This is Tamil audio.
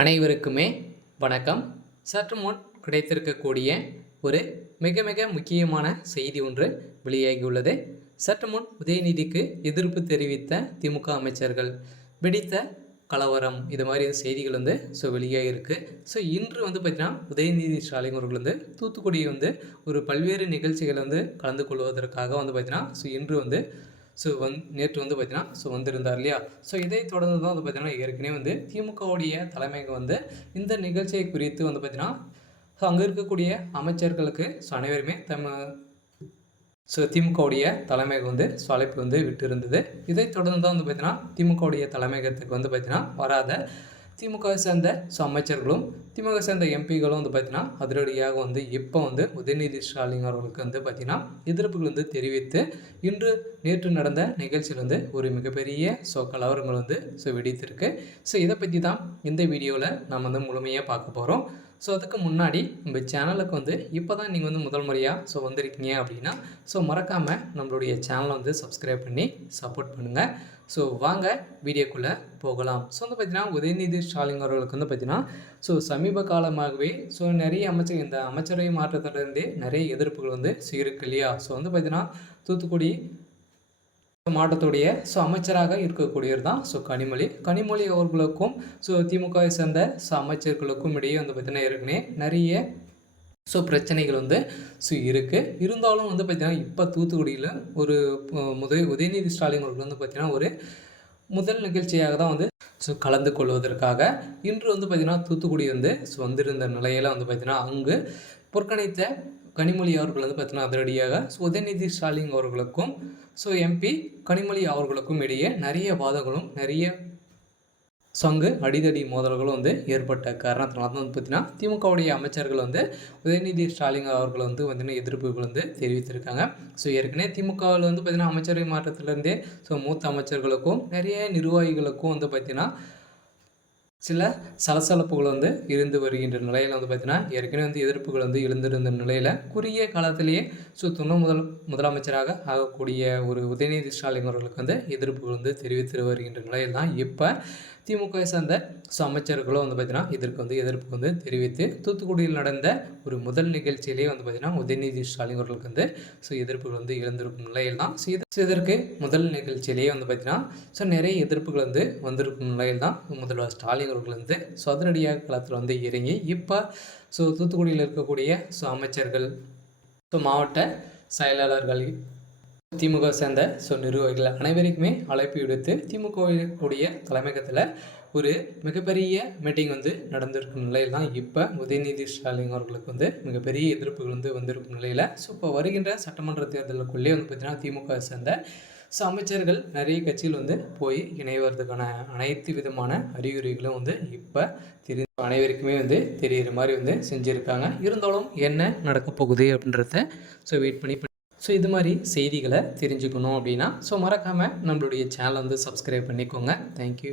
அனைவருக்குமே வணக்கம். சற்று முன் கிடைத்திருக்கக்கூடிய ஒரு மிக மிக முக்கியமான செய்தி ஒன்று வெளியாகியுள்ளது. சற்று முன் உதயநிதிக்கு எதிர்ப்பு தெரிவித்த திமுக அமைச்சர்கள் வெடித்த கலவரம், இது மாதிரி செய்திகள் வெளியாகிருக்கு. இன்று பார்த்திங்கன்னா உதயநிதி ஸ்டாலின் அவர்கள் தூத்துக்குடி ஒரு பல்வேறு நிகழ்ச்சிகள் கலந்து கொள்வதற்காக பார்த்திங்கன்னா இன்று நேற்று பார்த்திங்கன்னா வந்திருந்தார் இல்லையா. இதை தொடர்ந்து தான் பார்த்திங்கன்னா ஏற்கனவே திமுகவுடைய தலைமைக்கு இந்த நிகழ்ச்சியை குறித்து பார்த்திங்கன்னா அங்கே இருக்கக்கூடிய அமைச்சர்களுக்கு அனைவருமே திமுகவுடைய தலைமைக்கு அழைப்பு விட்டு இருந்தது. இதை தொடர்ந்து தான் பார்த்திங்கன்னா திமுகவுடைய தலைமையகத்துக்கு பார்த்திங்கன்னா வராத திமுகவை சேர்ந்த அமைச்சர்களும் திமுக சேர்ந்த எம்பிகளும் பார்த்திங்கன்னா அதிரடியாக இப்போ உதயநிதி ஸ்டாலின் அவர்களுக்கு பார்த்திங்கன்னா எதிர்ப்புகள் தெரிவித்து நேற்று நடந்த நிகழ்ச்சியில் ஒரு மிகப்பெரிய கலவரங்கள் வெடித்திருக்கு. இதை பற்றி தான் இந்த வீடியோவில் நம்ம முழுமையாக பார்க்க போகிறோம். அதுக்கு முன்னாடி நம்ம சேனலுக்கு இப்போ தான் நீங்கள் முதல் முறையாக வந்திருக்கீங்க அப்படின்னா மறக்காமல் நம்மளுடைய சேனலை சப்ஸ்கிரைப் பண்ணி சப்போர்ட் பண்ணுங்கள். வாங்க வீடியோக்குள்ளே போகலாம். பார்த்திங்கன்னா உதயநிதி ஸ்டாலின் அவர்களுக்கு பார்த்திங்கன்னா சமீப காலமாகவே நிறைய இந்த அமைச்சரவை மாற்றத்திலிருந்தே நிறைய எதிர்ப்புகள் இருக்கு இல்லையா. பார்த்திங்கன்னா தூத்துக்குடி மாவட்டத்துடைய அமைச்சராக இருக்கக்கூடியவர் தான் கனிமொழி அவர்களுக்கும் திமுகவை சேர்ந்த அமைச்சர்களுக்கும் இடையே பார்த்திங்கன்னா ஏற்கனவே நிறைய பிரச்சனைகள் இருக்குது. இருந்தாலும் பார்த்திங்கன்னா இப்போ தூத்துக்குடியில் ஒரு உதயநிதி ஸ்டாலின் அவர்கள் பார்த்திங்கன்னா ஒரு முதல் நிகழ்ச்சியாக தான் கலந்து கொள்வதற்காக இன்று பார்த்திங்கன்னா தூத்துக்குடி வந்திருந்த நிலையில் பார்த்திங்கன்னா அங்கு புறக்கணித்த கனிமொழி அவர்கள் பார்த்திங்கன்னா அதிரடியாக உதயநிதி ஸ்டாலின் அவர்களுக்கும் எம்பி கனிமொழி அவர்களுக்கும் இடையே நிறைய வாதங்களும் நிறைய அடிதடி மோதல்களும் ஏற்பட்ட காரணத்தினால தான் பார்த்திங்கன்னா திமுகவுடைய அமைச்சர்கள் உதயநிதி ஸ்டாலின் அவர்கள் பார்த்திங்கன்னா எதிர்ப்புகள் தெரிவித்திருக்காங்க. ஏற்கனவே திமுகவில் பார்த்திங்கன்னா அமைச்சரவை மாற்றத்திலேருந்தே மூத்த அமைச்சர்களுக்கும் நிறைய நிர்வாகிகளுக்கும் பார்த்திங்கன்னா சில சலசலப்புகள் இருந்து வருகின்ற நிலையில் பார்த்திங்கன்னா ஏற்கனவே எதிர்ப்புகள் எழுந்திருந்த நிலையில் குறுகிய காலத்திலேயே துணை முதலமைச்சராக ஆகக்கூடிய ஒரு உதயநிதி ஸ்டாலின் அவர்களுக்கு எதிர்ப்புகள் தெரிவித்து வருகின்ற நிலையில் தான் இப்போ திமுக சேர்ந்த அமைச்சர்களும் பார்த்திங்கன்னா இதற்கு எதிர்ப்பு தெரிவித்து தூத்துக்குடியில் நடந்த ஒரு முதல் நிகழ்ச்சியிலேயே பார்த்திங்கன்னா உதயநிதி ஸ்டாலின் அவர்களுக்கு எதிர்ப்புகள் எழுந்திருக்கும் நிலையில் தான் இதற்கு முதல் நிகழ்ச்சியிலேயே பார்த்திங்கன்னா நிறைய எதிர்ப்புகள் வந்திருக்கும் நிலையில் தான் முதல்வர் ஸ்டாலின் அவர்கள் அதிரடியாக களத்தில் இறங்கி இப்போ தூத்துக்குடியில் இருக்கக்கூடிய அமைச்சர்கள் மாவட்ட செயலாளர்கள் திமுக சேர்ந்த நிர்வாகிகள் அனைவருக்குமே அழைப்பு விடுத்து திமுகவுடைய தலைமையகத்தில் ஒரு மிகப்பெரிய மீட்டிங் நடந்திருக்கும் நிலையில் தான் இப்போ உதயநிதி ஸ்டாலின் அவர்களுக்கு மிகப்பெரிய எதிர்ப்புகள் வந்திருக்கும் நிலையில் இப்போ வருகின்ற சட்டமன்ற தேர்தலுக்குள்ளே பார்த்திங்கன்னா திமுக சேர்ந்த அமைச்சர்கள் நிறைய கட்சியில் போய் இணைவதற்கான அனைத்து விதமான அறிகுறிகளும் இப்போ அனைவருக்குமே தெரிகிற மாதிரி செஞ்சுருக்காங்க. இருந்தாலும் என்ன நடக்க போகுது அப்படின்றத வெயிட் பண்ணி இது மாதிரி செய்திகளை தெரிஞ்சுக்கணும் அப்படின்னா மறக்காமல் நம்மளுடைய சேனலை சப்ஸ்கிரைப் பண்ணிக்கோங்க. தேங்க்யூ.